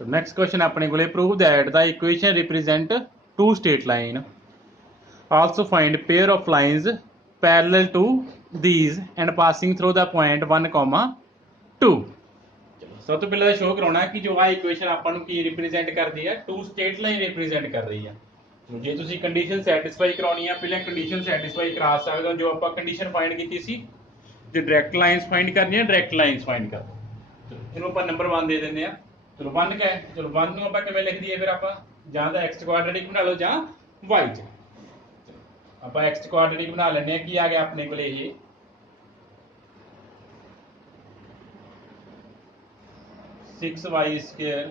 So next question अपने को prove that the equation represent two straight line. Also find pair of lines parallel to these and passing through the point 1, 2. सब तो पहले show कराना कि जो आ equation ਆਪਾਂ ਨੂੰ ਕੀ ਰਿਪਰੈਜ਼ੈਂਟ ਕਰਦੀ ਹੈ ਟੂ ਸਟੇਟ ਲਾਈਨ ਰਿਪਰੈਜ਼ੈਂਟ ਕਰ ਰਹੀ ਹੈ। ਜੇ ਤੁਸੀਂ ਕੰਡੀਸ਼ਨ ਸੈਟੀਸਫਾਈ ਕਰਾਉਣੀ ਹੈ ਪਹਿਲਾਂ ਕੰਡੀਸ਼ਨ ਸੈਟੀਸਫਾਈ ਕਰਾ ਸਕਦੇ ਹੋ ਜੋ ਆਪਾਂ ਕੰਡੀਸ਼ਨ ਫਾਈਂਡ ਕੀਤੀ ਸੀ। ਜੇ ਡਾਇਰੈਕਟ ਲਾਈਨਸ ਫਾਈਂਡ ਕਰਨੀਆਂ ਡਾਇਰੈਕਟ ਲਾਈਨਸ ਫਾਈਂਡ ਕਰ ਚਲੋ ਇਹਨੂੰ ਆਪਾਂ ਨੰਬਰ 1 ਦੇ ਦਿੰਦੇ ਆ। ਚਲੋ 1 ਕਾ ਹੈ ਚਲੋ 1 ਨੂੰ ਆਪਾਂ ਕਿਵੇਂ ਲਿਖ ਦਈਏ ਫਿਰ ਆਪਾਂ ਜਾਂ ਤਾਂ x ਕੁਆਡਰੇਟਿਕ ਬਣਾ ਲਓ ਜਾਂ y ਚ ਆਪਾਂ x ਕੁਆਡਰੇਟਿਕ ਬਣਾ ਲੈਂਦੇ ਆ। ਕੀ ਆ ਗਿਆ ਆਪਣੇ ਕੋਲੇ ਇਹ 6y square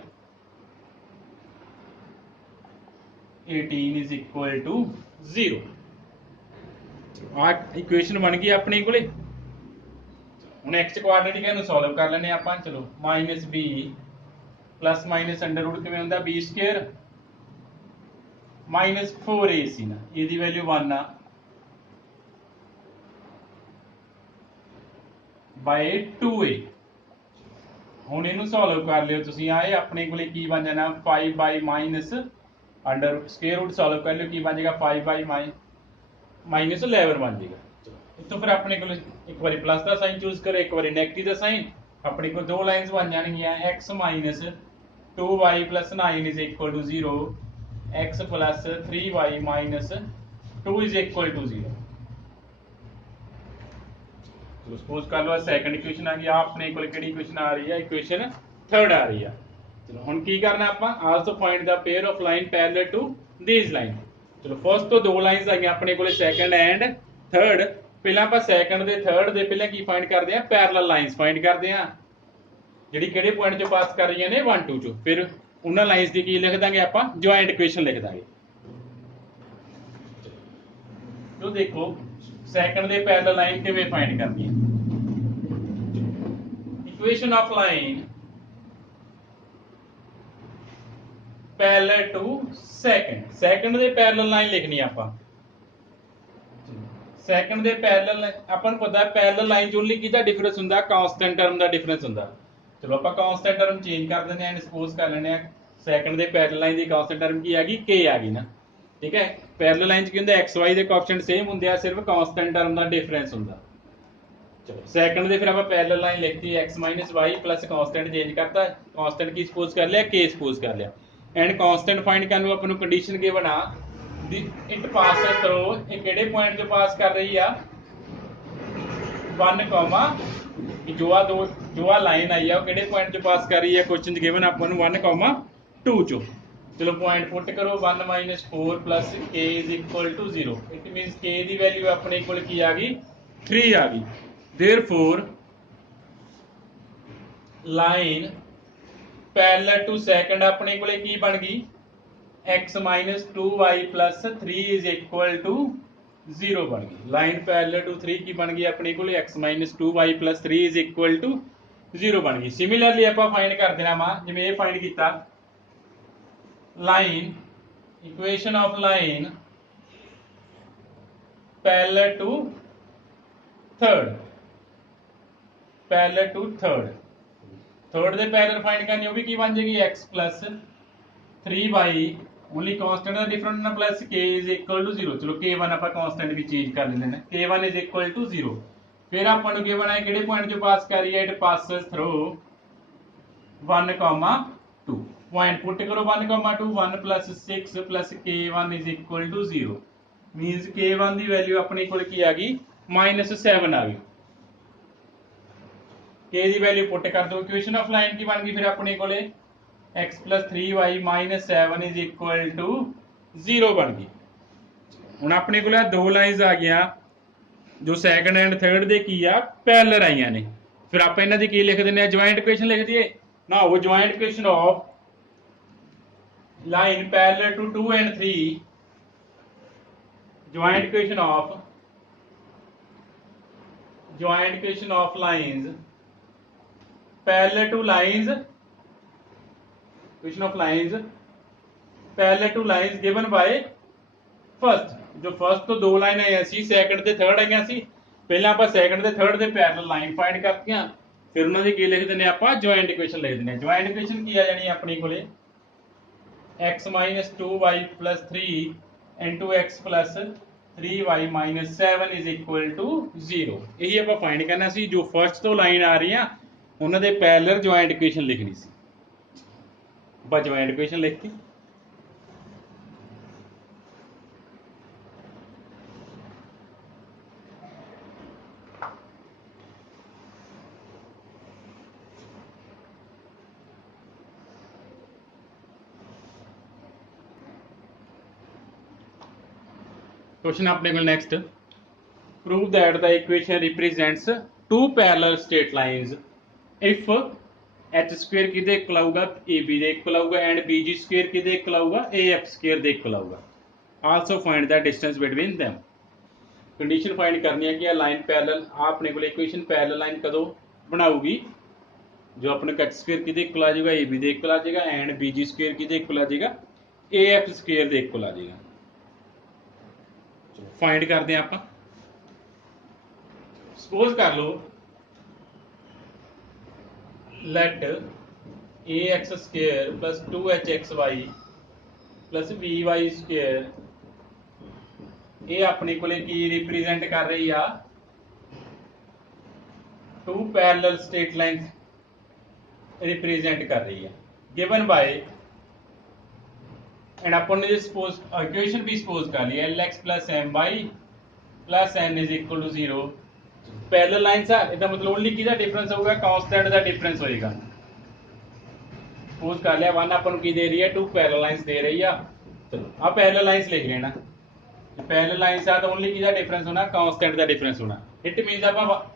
18 is equal to 0। आ इक्वेशन बन गई अपने कोले। हुण x क्वाड्रेटिक है सॉल्व कर लेने आप। चलो minus b plus minus under root किवें हुंदा b स्क्वायर माइनस 4a सी ना इहदी वैल्यू 1 आ बाय 2a। ਹੁਣ ਇਹਨੂੰ ਸੋਲਵ ਕਰ ਲਿਓ ਤੁਸੀਂ ਆਏ ਆਪਣੇ ਕੋਲੇ ਕੀ ਬਣ ਜਾਣਾ 5 by minus under square root solve ਕਰ ਲਿਓ ਕੀ ਬਣ ਜਾਏਗਾ 5 ਬਾਈ ਮਾਈਨਸ 11 ਬਣ ਜਾਏਗਾ। ਇੱਥੋਂ ਫਿਰ ਆਪਣੇ ਕੋਲ ਇੱਕ ਵਾਰੀ ਪਲੱਸ ਦਾ ਸਾਈਨ ਚੂਜ਼ ਕਰੋ ਇੱਕ ਵਾਰੀ ਨੈਗੇਟਿਵ ਦਾ ਸਾਈਨ। ਆਪਣੇ ਕੋਲ ਦੋ ਲਾਈਨਸ ਬਣ ਜਾਣਗੀਆਂ x minus 2y plus 9 is equal to 0 x plus 3y minus 2 is equal to 0। तो सपोज कर लो सेकंड इक्वेशन आ गई अपने को इक्वेशन आ रही है इक्वेशन थर्ड आ रही है। चलो हुण की करना आपां also find the pair of line parallel to these line. चलो फर्स्ट तो दो लाइनस आईਆਂ अपने को सेकंड एंड थर्ड। पहला आपां सेकंड दे थर्ड दे पहला की फाइंड करदे आ पैरेलल लाइनस फाइंड करदे आ ਜਿਹੜੀ ਕਿਹੜੇ ਪੁਆਇੰਟ ਚੋਂ ਪਾਸ ਕਰ ਰਹੀਆਂ ਨੇ 1 2 ਚੋਂ। ਫਿਰ ਉਹਨਾਂ ਲਾਈਨਸ ਦੀ ਕੀ ਲਿਖ ਦਾਂਗੇ ਆਪਾਂ ਜੁਆਇੰਟ ਇਕੁਏਸ਼ਨ ਲਿਖ ਦਾਂਗੇ। तो देखो सेकंड दे पैरेलल लाइन किवें फाइंड करनी है। Equation of line parallel to second second दे पैरेलल लाइन लिखनी है आपां। सेकंड दे पैरेलल अपन पता है पैरेलल लाइन च ओनली किहदा डिफरेंस हुंदा कांस्टेंट टर्म दा डिफरेंस हुंदा। चलो आपां कांस्टेंट टर्म चेंज कर देने हैं सपोज कर लेने सेकंड दे पैरेलल लाइन दी कांस्टेंट टर्म की आ गई k आ गई ना ठीक है। पैरेलल लाइन च की हुंदा x y दे कोएफिशिएंट सेम हुंदे आ सिर्फ कांस्टेंट टर्म दा डिफरेंस हुंदा। चलो सेकंड दे फिर आप पैरेलल लाइन लिखती है x minus y plus constant change करता कांस्टेंट की सपोज कर लिया k सपोज कर लिया एंड कांस्टेंट फाइंड करने अपन कंडीशन गिवन आ इट पासेस थ्रू ये केड़े पॉइंट जो पास कर रही आ 1 कॉमा जो आ लाइन आई है केड़े पॉइंट जो पास कर रही है क्वेश्चन गिवन अपन 1 कॉमा 2 चो। चलो पॉइंट पुट करो 1 minus 4 plus k is equal to 0। It means k दी वैल्यू अपने कोल की आ गई 3 आ गई। Therefore line parallel to second अपने कोले की बन गई x minus 2y plus 3 is equal to 0 बन गई। लाइन पैरेलल टू 3 की बन गई अपने कोले x minus 2y plus 3 is equal to 0 बन गई। सिमिलरली आप फाइंड कर देना वा जिवें ये फाइंड किया line equation of line parallel to third third दे पैरेलल फाइंड करनी वो भी की बन जाएगी x plus 3y only constant का डिफरेंस ना plus k is equal to 0। चलो k1 आप कांस्टेंट भी चेंज कर लेते हैं k1 इज इक्वल टू 0। फिर अपन के बनाए किहड़े पॉइंट जो पास कर रही है it passes through 1 comma 2। Point put करो 1 comma 2 1 plus 6 plus k1 is equal to 0 means k1 दी वैल्यू अपने कोल की आ गई -7 आ गई। k दी वैल्यू पुट कर दो इक्वेशन ऑफ लाइन की बन गई फिर अपने कोले x plus 3y minus 7 is equal to 0 बन गई। हुण अपने कोल दो लाइनस आ गईयां जो सेकंड एंड थर्ड दे की आ पैरेलल आईयां ने। फिर आप इन्हां दी की लिख दिंदे आ जॉइंट इक्वेशन लिख दईए ना। वो joint equation of line parallel to 2 and 3 joint equation of lines parallel to lines equation of lines parallel to lines given by first जो फर्स्ट तो दो लाइन आई सी सेकंड ते थर्ड आई सी। पहला आप सेकंड ते थर्ड दे पैरेलल लाइन फाइंड करतीआं फिर उन्होंने की लिख देने आप ज्वाइंट इक्वेशन लिख देने। ज्वाइंट इक्वेशन की आ जानी अपने को x minus 2y plus 3 into x plus 3y minus 7 is equal to 0। यही आप फाइंड करना सी। जो फर्स्ट तो लाइन आ रही है उन्होंने पैरेलल ज्वाइंट इक्वेशन लिखनी सी। बस ज्वाइंट इक्वेशन लिख के क्वेश्चन अपने को next, prove that the equation represents two parallel straight lines if H square किदे इक्वल आऊगा ए बी दे इक्वल आऊगा एंड बी जी स्क्वेयर किदे इक्वल आऊगा ए एफ स्क्वेयर दे इक्वल आऊगा। Also find the distance between them. Condition find करनी है कि लाइन पैरेलल अपने को इक्वेशन पैरेलल लाइन कदों बनाऊगी जो अपने को एच स्क्वेयर किदे इक्वल आ जाएगा ए बी दे इक्वल आ जाएगा एंड बी जी स्क्वेयर किदे इक्वल आ जाएगा ए एफ स्क्वेयर दे इक्वल आ जाएगा। फाइंड करते हैं आप। सपोज कर लो let A X square plus 2hxy plus vy square ये अपने को की रिप्रेजेंट कर रही है two parallel straight lines represent कर रही है गिवन बाय एंड अपन ने सपोज इक्वेशन भी सपोज कर लिया l x plus m y plus n is equal to 0। Parallel lines है इसका मतलब ओनली किसका डिफरेंस होगा कांस्टेंट का डिफरेंस होएगा। सपोज कर लिया वन अपन की दे रही है टू पैरेलल लाइंस दे रही है। चलो अब पैरेलल लाइंस लिख लेना। पैरेलल लाइंस है तो ओनली किसका डिफरेंस होना कांस्टेंट का डिफरेंस होना। इट मींस आप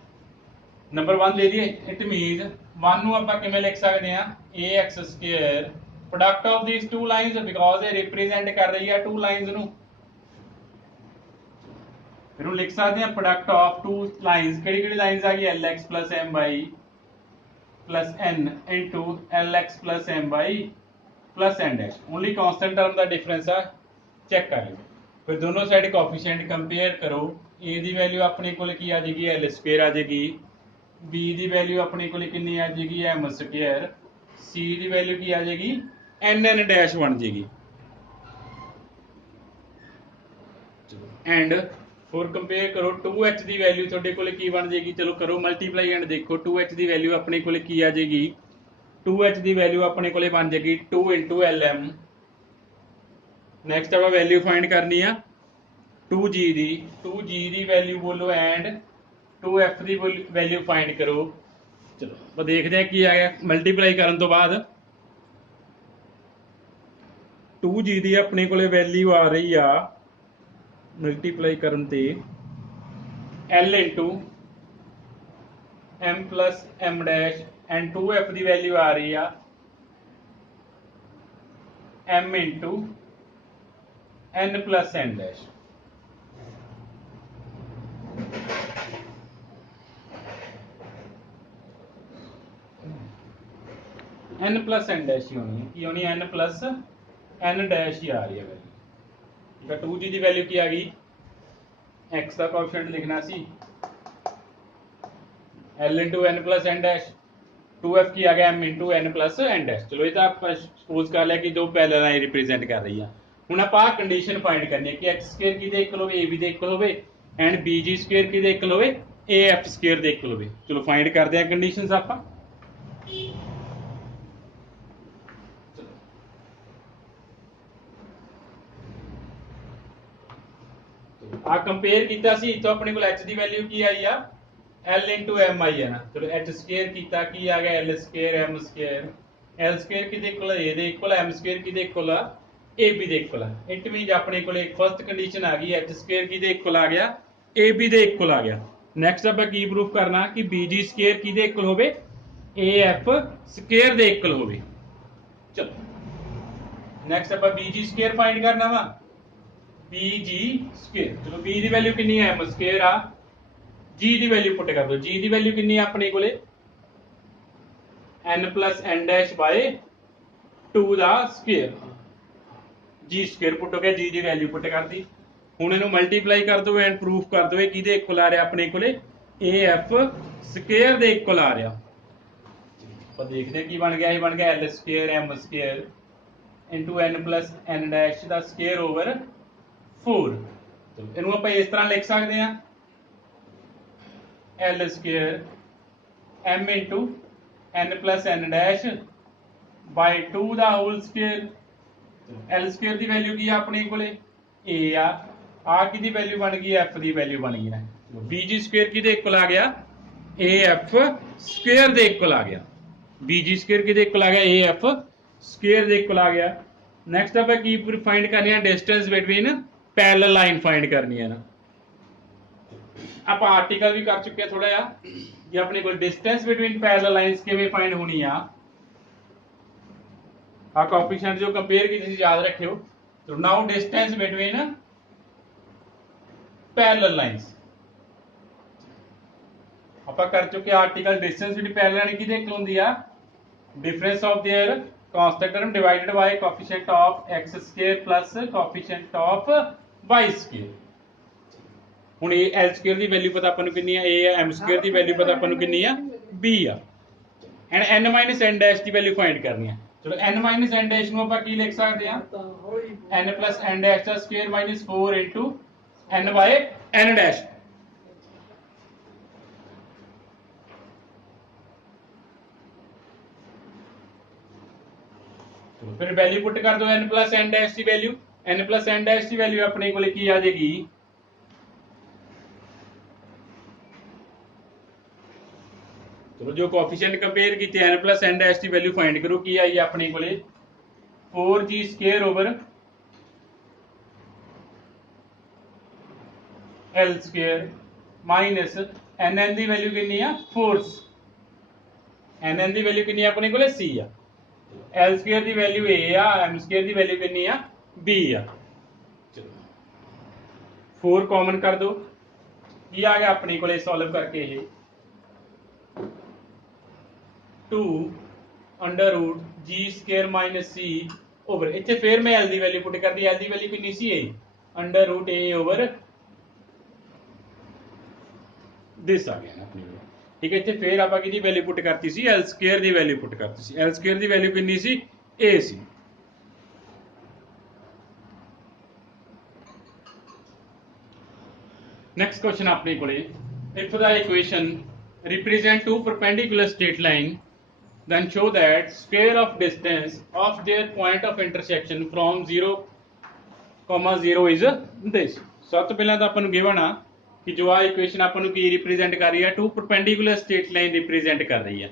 नंबर 1 ले लिए। इट मींस 1 ਨੂੰ ਆਪਾਂ ਕਿਵੇਂ ਲਿਖ ਸਕਦੇ ਆ ax square product of these two lines because ये रिप्रेजेंट कर रही है टू लाइंस नु। फिर हम लिख सकते हैं प्रोडक्ट ऑफ टू लाइंस केड़ी-केड़ी लाइंस आ गई lx plus my plus n into lx plus my plus n dash. Only constant term का डिफरेंस है चेक कर लो। फिर दोनों साइड कोएफिशिएंट कंपेयर करो। a दी वैल्यू अपने को की आ जाएगी l स्क्वायर आ जाएगी b दी वैल्यू अपने को कितनी आ जाएगी m स्क्वायर c दी वैल्यू की आ जाएगी एन एन डैश बन जाएगी। एंड फोर कंपेयर करो 2h की वैल्यू थोड़े को बन जाएगी। चलो करो मल्टीप्लाई एंड देखो 2h की वैल्यू अपने को की आ जाएगी 2h की वैल्यू अपने को बन जाएगी 2 इंटू एल एम। नैक्सट आप वैल्यू फाइंड करनी है 2g की वैल्यू बोलो एंड 2f की वैल्यू फाइंड करो। चलो देखते हैं की आ गया मल्टीप्लाई करने तो बाद 2g की अपने को वैल्यू आ रही है मल्टीप्लाई करन ते l into m plus m dash and 2f की वैल्यू आ रही है m into n plus n dash. n plus n dash ही होनी है n प्लस n डैश ही आ रही है वैल्यू। ठीक है 2g की वैल्यू की आ गई x का कोएफिशिएंट लिखना सी l into n plus n dash 2f की आ गया m into n plus n dash. चलो ये तो आप सपोज कर लिया कि दो पैरेलल लाइन रिप्रेजेंट कर रही है। हुण आपां कंडीशन फाइंड करनी है कि x स्क्वायर किहदे इक्वल होवे a b दे इक्वल होवे एंड bg स्क्वायर किहदे इक्वल होवे a f स्क्वायर दे इक्वल होवे। चलो फाइंड करते हैं कंडीशंस आपां। आ कंपेयर किया सी तो अपने को h की वैल्यू की आई आ l इंटू m आई है ना। चलो h स्क्वायर किया की आ गया l square m square l square किहदे इक्वल a दे इक्वल m स्क्वायर किहदे इक्वल a b दे इक्वल। इट मींस अपने को एक फर्स्ट कंडीशन आ गई h स्क्वायर किहदे इक्वल आ गया a b दे इक्वल आ गया। नैक्सट आप की प्रूफ करना कि bg स्क्वायर किहदे इक्वल होवे a f स्क्वायर दे इक्वल होवे। चलो नैक्सट आप bg स्क्वायर फाइंड करना वा bg स्क्वायर। चलो b की वैल्यू कितनी है m स्क्वायर आ g की वैल्यू पुट कर दो। g की वैल्यू कितनी है अपने को n plus n dash by 2 दा स्क्वायर g स्क्वायर पुट हो गया g की वैल्यू पुट कर दी। हुण इहनूं मल्टीप्लाई कर दो एंड प्रूफ कर दो किहदे इक्वल आ रहा अपने को a f स्क्वायर दे इक्वल आ रहा। ਆਪਾਂ ਦੇਖਦੇ ਹਾਂ ਕੀ ਬਣ ਗਿਆ। ਇਹ ਬਣ ਗਿਆ L ਸਕੁਅਰ M ਸਕੁਅਰ into N plus N dash ਦਾ ਸਕੁਅਰ ਓਵਰ 4। ਚਲੋ ਇਹਨੂੰ ਆਪਾਂ ਇਸ ਤਰ੍ਹਾਂ ਲਿਖ ਸਕਦੇ ਹਾਂ L square M into N plus N dash by 2 ਦਾ ਹੋਲ ਸਕੁਅਰ। L ਸਕੁਅਰ ਦੀ ਵੈਲਿਊ ਕੀ ਆ ਆਪਣੇ ਕੋਲੇ A ਆ ਕਿਹਦੀ ਵੈਲਿਊ ਬਣ ਗਈ F ਦੀ ਵੈਲਿਊ ਬਣ ਗਈ ਨਾ। BG ਸਕੁਅਰ ਕਿਹਦੇ ਇਕੁਅਲ ਆ ਗਿਆ AF ਸਕੁਅਰ ਦੇ ਇਕੁਅਲ ਆ ਗਿਆ। BG ਸਕੁਅਰ ਕਿਹਦੇ ਇਕੁਅਲ ਆ ਗਿਆ AF ਸਕੁਅਰ ਦੇ ਇਕੁਅਲ ਆ ਗਿਆ। ਨੈਕਸਟ ਆਪਾਂ ਕੀ ਫਾਈਂਡ ਕਰਨੀ ਹੈ distance between parallel line find ਕਰਨੀ ਹੈ ਨਾ। ਆਪਾਂ ਆਰਟੀਕਲ ਵੀ ਕਰ ਚੁੱਕੇ ਥੋੜਾ ਜਿਹਾ ਕਿ ਆਪਣੇ ਕੋਲ ਡਿਸਟੈਂਸ ਬਿਟਵੀਨ ਪੈਰਲਲ ਲਾਈਨਸ ਕਿਵੇਂ ਫਾਈਂਡ ਹੋਣੀ ਆ ਕੋਐਫੀਸ਼ੀਐਂਟ ਜੋ ਕੰਪੇਅਰ ਕੀਤੀ ਸੀ ਯਾਦ ਰੱਖਿਓ। So now distance between parallel lines ਆਪਾਂ ਕਰ ਚੁੱਕੇ article distance between parallel line ਕਿਹਦੇ ਇਕੁਅਲ ਹੁੰਦੀ ਆ difference of their constant term divided by coefficient of x square plus coefficient of y square। ਹੁਣ ਇਹ L square ਦੀ ਵੈਲਿਊ ਪਤਾ ਆਪਾਂ ਨੂੰ ਕਿੰਨੀ ਆ A ਆ M square ਦੀ ਵੈਲਿਊ ਪਤਾ ਆਪਾਂ ਨੂੰ ਕਿੰਨੀ ਆ B ਆ and N minus N dash the value find ਕਰਨੀ ਆ। ਚਲੋ N minus N dash ਨੂੰ ਆਪਾਂ ਕੀ ਲਿਖ ਸਕਦੇ ਆ N plus N dash the square minus 4 into N by N dash। ਚਲੋ ਫਿਰ ਵੈਲਿਊ ਪੁੱਟ ਕਰ ਦੋ N plus N dash ਦੀ value N plus N dash ਦੀ ਵੈਲਿਊ ਆਪਣੇ ਕੋਲੇ ਕੀ ਆ ਜਾਏਗੀ ਚਲੋ ਜੋ ਕੋਐਫੀਸ਼ੀਐਂਟ ਕੰਪੇਅਰ ਕੀਤੇ N plus N dash ਦੀ ਵੈਲਿਊ ਫਾਈਂਡ ਕਰੋ ਕੀ ਆਈ ਆਪਣੇ ਕੋਲੇ 4g square over L square minus NN ਦੀ ਵੈਲਿਊ ਕਿੰਨੀ ਆ फोर्स NN ਦੀ ਵੈਲਿਊ ਕਿੰਨੀ ਆ ਆਪਣੇ ਕੋਲੇ C ਆ L ਸਕੁਅਰ ਦੀ ਵੈਲਿਊ A ਆ M ਸਕੁਅਰ ਦੀ ਵੈਲਿਊ ਕਿੰਨੀ ਆ B ਆ। ਚਲੋ 4 ਕਾਮਨ ਕਰ ਦੋ ਕੀ ਆ ਗਿਆ ਆਪਣੇ ਕੋਲੇ ਸੋਲਵ ਕਰਕੇ ਇਹ 2 अंडर रूट जी स्क्वायर माइनस सी ओवर इतने फिर मैं L दी वैल्यू पुट कर दी L दी वैल्यू कितनी सी under root A over this आ गया ना अपनी ठीक है। इतने फिर आप की वैल्यू पुट करती सी L स्क्वायर दी वैल्यू पुट करती सी L स्क्वायर दी वैल्यू कितनी सी A सी। नेक्स्ट क्वेश्चन अपने को if the equation represent two perpendicular straight line then show that square of distance of their point of intersection from 0, 0 is this। सब तो पहला तो अपन गिवन आ कि जो आ इक्वेशन अपन की रिप्रेजेंट कर रही है two perpendicular straight line represent कर रही है।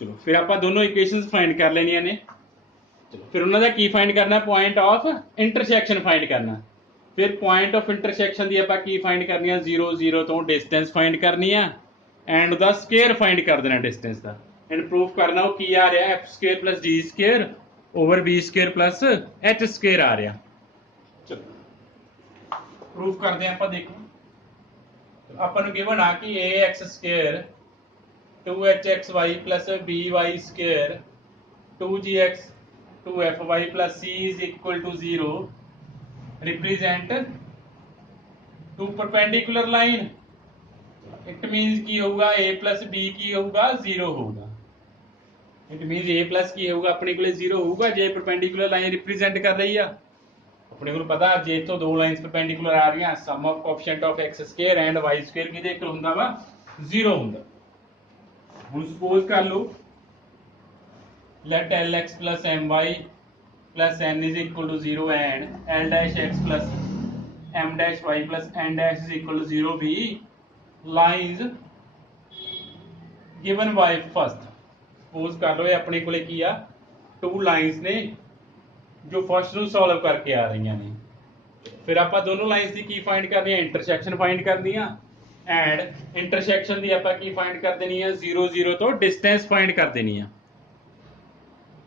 चलो फिर आप दोनों इक्वेशंस फाइंड कर लेनिया ने। चलो फिर उन्होंने की फाइंड करना पॉइंट ऑफ इंटरसेक्शन फाइंड करना। फिर पॉइंट ऑफ इंटरसेक्शन की आप की फाइंड करनी है 0 0 तो डिस्टेंस फाइंड करनी है एंड द स्क्वायर फाइंड कर देना डिस्टेंस का एंड प्रूफ करना वो की आ रहा F square plus G square over B square plus H square आ रहा। चलो प्रूफ करते हैं आप देखो अपन गिवन आ कि A X square 2hxy plus B Y square 2gx 2fy plus c is equal to 0 represent two perpendicular line. It means की होगा a प्लस b की होगा 0 होगा। इट मीन्स a प्लस की होगा अपने को 0 होगा जे परपेंडिकुलर लाइन रिप्रेजेंट कर रही है। अपने को पता जे तो दो लाइंस परपेंडिकुलर आ रही हैं sum of coefficient of x square and y square किदे इक्वल हुंदा वा 0 हुंदा। हुन सपोज कर लो let lx plus my plus n is equal to 0 and l dash x plus m dash y plus n dash is equal to 0 be lines given by first। Suppose कर लो ये अपने को की आ टू लाइन्स ने जो first ਨੂੰ solve करके आ रही ने। फिर आप दोनों लाइन्स की फाइंड करनी है इंटरसेक्शन फाइंड करनी है एंड इंटरसेक्शन की आप की फाइंड कर देनी है 0 0 तो डिस्टेंस फाइंड कर देनी है।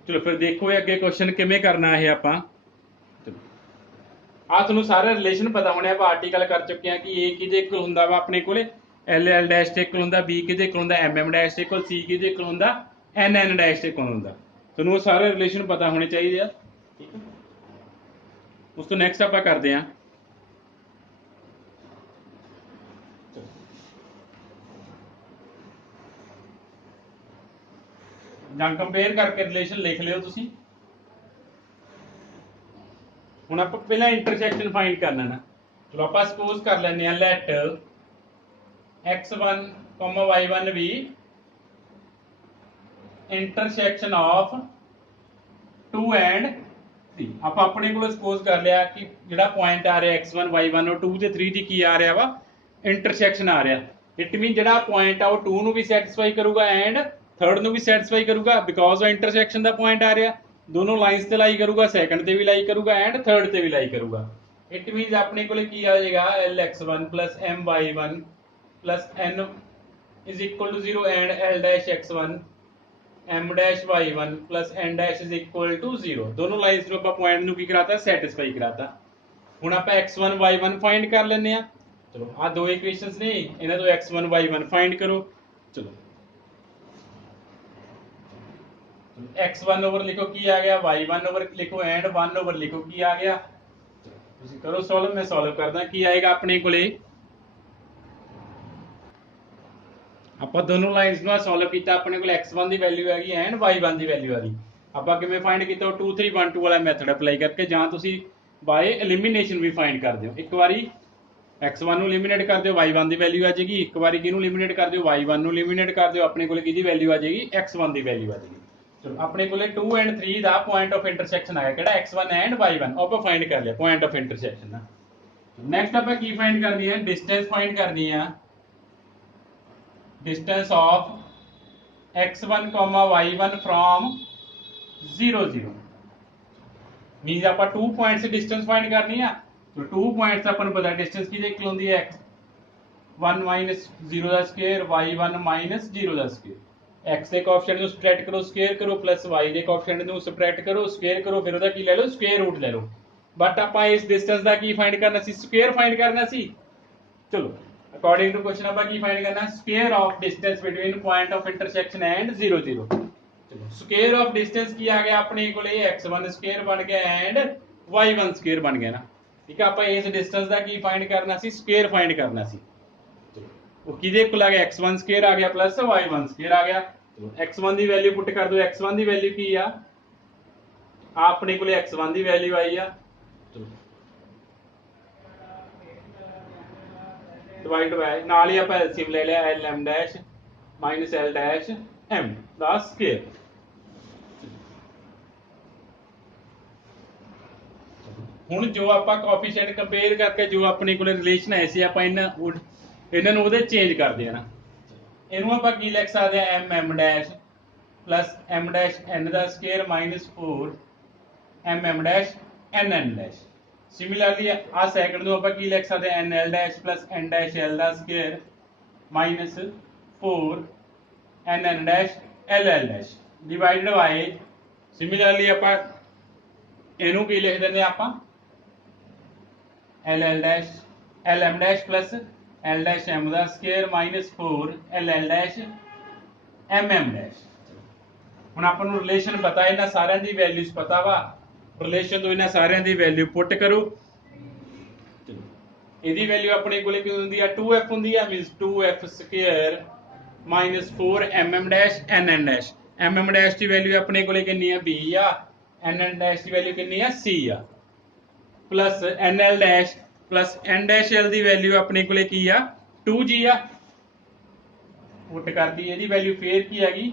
चलो फिर देखो अगे क्वेश्चन किमें करना है आप तुहानू सारा रिलेशन पता होने आप आर्टिकल कर चुके हैं कि ए किदे इक्वल हुंदा वा अपने कोले एल एल डैश ते इक्वल हुंदा बी किदे इक्वल हुंदा एम एम डैश ते इक्वल सी किदे इक्वल हुंदा एन एन डैश ते इक्वल हुंदा। तुहानू सारे रिलेशन पता होने चाहिए आ ठीक है। उस तो नैक्सट आप करते हैं ਜਾਂ ਕੰਪੇयर करके रिलेशन लिख लियो तुसी। हुण आपां पहला इंटरसैक्शन फाइंड करना ना। चलो आपां सपोज कर लैंदे हां लेट x1 y1 भी इंटरसैक्शन ऑफ 2 एंड 3। आप अपने को सपोज कर लिया कि जिहड़ा पॉइंट आ रहा x1 y1 और 2 ते 3 दी की आ रहा वा इंटरसैक्शन आ रहा। इट मीन जिहड़ा पॉइंट आ वो 2 ਨੂੰ ਵੀ ਸੈਟੀਸਫਾਈ ਕਰੂਗਾ एंड 3rd ਨੂੰ ਵੀ ਸੈਟੀਸਫਾਈ ਕਰੂਗਾ बिकॉज ਉਹ इंटरसैक्शन ਦਾ ਪੁਆਇੰਟ ਆ ਰਿਹਾ। दोनों लाइन्स ਤੇ ਲਾਈ ਕਰੂਗਾ, ਸੈਕੰਡ ਤੇ ਵੀ ਲਾਈ ਕਰੂਗਾ एंड 3rd ਤੇ ਵੀ ਲਾਈ ਕਰੂਗਾ। इट मीन अपने को की आ जाएगा lx1 plus my1 plus n is equal to 0 and l dash x1 m dash y1 plus n dash is equal to 0। दोनों लाइन्स ਨੂੰ ਆਪਾਂ ਪੁਆਇੰਟ ਨੂੰ ਕੀ ਕਰਾਤਾ ਸੈਟੀਸਫਾਈ ਕਰਾਤਾ। ਹੁਣ ਆਪਾਂ x1 y1 फाइंड कर ਲੈਂਦੇ ਆ। चलो आ दो इक्वेशंस ने इन्हां ਤੋਂ x1 y1 फाइंड करो। चलो x1 ओवर लिखो की आ गया, y1 ओवर लिखो एंड 1 ओवर लिखो की आ गया। ਤੁਸੀਂ ਕਰੋ ਸੋਲਵ, मैं सॉल्व करदा। की आएगा अपने ਕੋਲੇ ਆਪਾਂ ਦੋਨੋਂ ਲਾਈਨਸ ਨੂੰ ਸੋਲਵ ਕੀਤਾ। ਆਪਣੇ ਕੋਲ x1 ਦੀ ਵੈਲਿਊ ਹੈਗੀ ਐਂਡ y1 ਦੀ ਵੈਲਿਊ ਆ ਗਈ। ਆਪਾਂ ਕਿਵੇਂ ਫਾਈਂਡ ਕੀਤਾ 2 3 1 2 ਵਾਲਾ ਮੈਥਡ ਅਪਲਾਈ ਕਰਕੇ, ਜਾਂ ਤੁਸੀਂ ਬਾਏ ਐਲੀਮੀਨੇਸ਼ਨ ਵੀ ਫਾਈਂਡ ਕਰਦੇ ਹੋ। ਇੱਕ ਵਾਰੀ x1 ਨੂੰ ਐਲੀਮੀਨੇਟ ਕਰ ਦਿਓ y1 ਦੀ ਵੈਲਿਊ ਆ ਜਾਏਗੀ, ਇੱਕ ਵਾਰੀ ਕਿਹਨੂੰ ਐਲੀਮੀਨੇਟ ਕਰ ਦਿਓ y1 ਨੂੰ ਐਲੀਮੀਨੇਟ ਕਰ ਦਿਓ, ਆਪਣੇ ਕੋਲ ਕਿਹਦੀ ਵੈਲਿਊ ਆ ਜਾਏਗੀ x1 ਦੀ ਵੈਲਿਊ ਆ ਜਾਏਗੀ। ਚਲੋ ਆਪਣੇ ਕੋਲੇ 2 and 3 the point of intersection ਆਇਆ ਕਿਹੜਾ x1 ਐਂਡ y1 ਆਪਾਂ ਫਾਈਂਡ ਕਰ ਲਿਆ point of intersection the. Next ਆਪਾਂ ਕੀ ਫਾਈਂਡ ਕਰਨੀ ਹੈ ਡਿਸਟੈਂਸ ਫਾਈਂਡ ਕਰਨੀ ਆ। Distance of x1 y1 from 0 0 means ਆਪਾਂ 2 पॉइंट्स से डिस्टेंस फाइंड करनी है। तो 2 पॉइंट्स अपन पता डिस्टेंस की इक्वल होती है x1 माइनस 0 का स्क्वायर y1 माइनस 0 का स्क्वायर। x के कोएफिशिएंट ਨੂੰ ਸਬਟ੍ਰੈਕਟ ਕਰੋ स्क्वायर करो प्लस y ਦੇ ਕੋਐਫੀਸ਼ੀਐਂਟ ਨੂੰ ਸਬਟ੍ਰੈਕਟ ਕਰੋ स्क्वायर करो, फिर ਉਹਦਾ ਕੀ ਲੈ ਲਓ स्क्वायर रूट ਲੈ ਲਓ। बट ਆਪਾਂ ਇਸ डिस्टेंस ਦਾ ਕੀ फाइंड करना ਸੀ स्क्वायर फाइंड करना ਸੀ। चलो अकॉर्डिंग टू क्वेश्चन आप की फाइंड करना square of distance between point of intersection and 0 0। चलो स्क्वायर ऑफ डिस्टेंस की आ गया अपने को x1 स्क्वायर बन गया एंड y1 स्क्वायर बन गया ना। ठीक है, आप इस डिस्टेंस का की फाइंड करना सी स्क्वायर फाइंड करना सी। चलो वो किदे को आ गया x1 स्क्वायर आ गया प्लस y1 स्क्वायर आ गया। चलो x1 की वैल्यू पुट कर दो। x1 की वैल्यू की आ अपने को x1 की वैल्यू आई आ। चलो डिवाइड बाय नाल ही ਆਪਾਂ एलसीएम ले लिया l m dash minus l dash m ਦਾ स्क्वायर। ਹੁਣ ਜੋ ਆਪਾਂ ਕੋਐਫੀਸ਼ੀਐਂਟ ਕੰਪੇਅਰ ਕਰਕੇ ਜੋ ਆਪਣੇ ਕੋਲੇ ਰਿਲੇਸ਼ਨ ਆਏ ਸੀ ਆਪਾਂ ਇਹਨਾਂ ਨੂੰ ਉਹਦੇ ਚੇਂਜ ਕਰਦੇ ਆ ਨਾ। ਇਹਨੂੰ ਆਪਾਂ ਕੀ ਲਿਖ ਸਕਦੇ ਆ m m dash plus m dash n ਦਾ square minus 4 m m dash n n dash. Similarly आ सेकंड ਨੂੰ ਆਪਾਂ ਕੀ ਲਿਖ ਸਕਦੇ n l dash plus n dash l ਦਾ square minus 4 n n dash l l dash divided by similarly ਆਪਾਂ ਇਹਨੂੰ ਕੀ ਲਿਖ ਦਿੰਦੇ ਆਪਾਂ l l dash l m dash plus l dash m ਦਾ square minus 4 l l dash m m dash. ਹੁਣ ਆਪਾਂ ਨੂੰ ਰਿਲੇਸ਼ਨ ਪਤਾ ਇਹਨਾਂ ਸਾਰਿਆਂ ਦੀ ਵੈਲਿਊਜ਼ ਪਤਾ ਵਾ। रिलेशन तो इन्हां सारियां दी वैल्यू पुट करो। इहदी वैल्यू अपने कोले की हुंदी है 2f हुंदी है means 2f square minus 4 mm dash nn dash. mm dash की वैल्यू अपने कोले कितनी है b आ nn डैश की वैल्यू कितनी है c आ plus nl dash plus n dash l की वैल्यू अपने कोले की आ 2g आ। पुट कर दी इहदी वैल्यू फिर की हैगी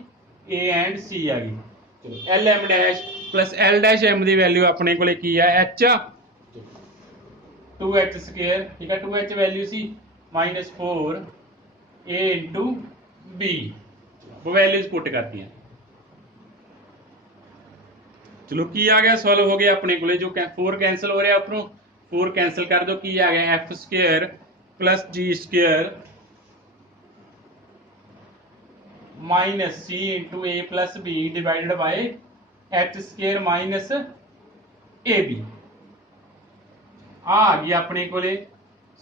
a एंड c आ गई। चलो l m dash plus l dash m की वैल्यू अपने को की है h 2h स्क्वायर। ठीक है 2h वैल्यू सी माइनस 4 a इंटू b वो वैल्यूज पुट करती हैं। चलो की आ गया सॉल्व हो गया अपने को जो 4 कैंसिल हो रहा है उपरों 4 कैंसिल कर दो की आ गया f square plus g square minus c into a plus b divided by H square minus A B. आ गई अपने को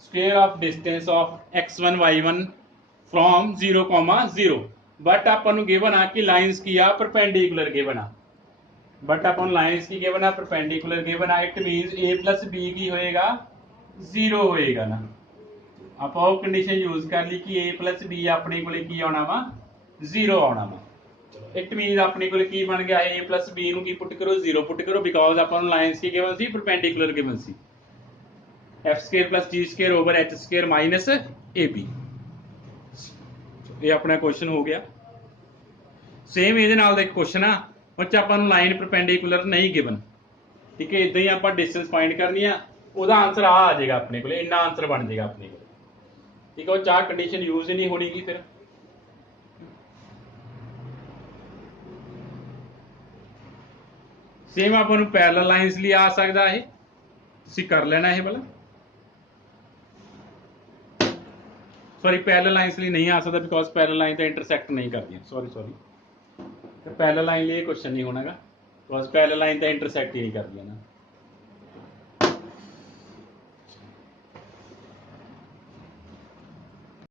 square of distance of x1 y1 from 0 0 but अपन गिवन आ कि लाइन्स की आ परपेंडिकुलर गिवन आ बट अपन लाइन्स की गिवन आ परपेंडिकुलर गिवन आ। It means a plus b की होएगा 0 होएगा ना। आप वो कंडीशन यूज कर ली कि a प्लस b अपने को की आना वा 0 आना वा। ਇਟ ਮੀਨਸ ਆਪਣੇ ਕੋਲ ਕੀ ਬਣ ਗਿਆ a plus b ਨੂੰ ਕੀ ਪੁੱਟ ਕਰੋ 0 ਪੁੱਟ ਕਰੋ ਬਿਕੋਜ਼ ਆਪਾਂ ਨੂੰ ਲਾਈਨਸ ਕੀ ਗਿਵਨ ਸੀ ਪਰਪੈਂਡੀਕੂਲਰ ਗਿਵਨ ਸੀ f square plus g square over h square minus ab ਇਹ ਆਪਣਾ ਕੁਐਸਚਨ ਹੋ ਗਿਆ ਸੇਮ ਇਹਦੇ ਨਾਲ ਦਾ ਇੱਕ ਕੁਐਸਚਨ ਆ ਉਹ ਚ ਆਪਾਂ ਨੂੰ ਲਾਈਨ ਪਰਪੈਂਡੀਕੂਲਰ ਨਹੀਂ ਗਿਵਨ ਠੀਕ ਹੈ ਇਦਾਂ ਹੀ ਆਪਾਂ ਡਿਸਟੈਂਸ ਫਾਈਂਡ ਕਰਨੀ ਆ ਉਹਦਾ ਆਨਸਰ ਆ ਜਾਏਗਾ ਆਪਣੇ ਕੋਲ ਇੰਨਾ ਆਨਸਰ ਬਣ ਜਾਏਗਾ ਆਪਣੇ ਕੋਲ ਠੀਕ ਹੈ ਉਹ ਚਾਹ ਕੰਡੀਸ਼ਨ ਯੂਜ਼ ਹੀ ਨਹੀਂ ਹੋਣੀਗੀ ਫਿਰ ਸੇਮ ਆਪਾਂ ਨੂੰ ਪੈਰਲਲ ਲਾਈਨਸ ਲਈ ਆ ਸਕਦਾ ਇਹ ਤੁਸੀਂ ਕਰ ਲੈਣਾ ਇਹ ਵਾਲਾ ਸੌਰੀ ਪੈਰਲਲ ਲਾਈਨਸ ਲਈ ਨਹੀਂ ਆ ਸਕਦਾ ਬਿਕੋਜ਼ ਪੈਰਲਲ ਲਾਈਨ ਤਾਂ ਇੰਟਰਸੈਕਟ ਨਹੀਂ ਕਰਦੀਆਂ ਸੌਰੀ ਤੇ ਪੈਰਲਲ ਲਾਈਨ ਲਈ ਇਹ ਕੁਐਸਚਨ ਨਹੀਂ ਹੋਣਾਗਾ ਬਿਕੋਜ਼ ਪੈਰਲਲ ਲਾਈਨ ਤਾਂ ਇੰਟਰਸੈਕਟ ਹੀ ਨਹੀਂ ਕਰਦੀਆਂ ਨਾ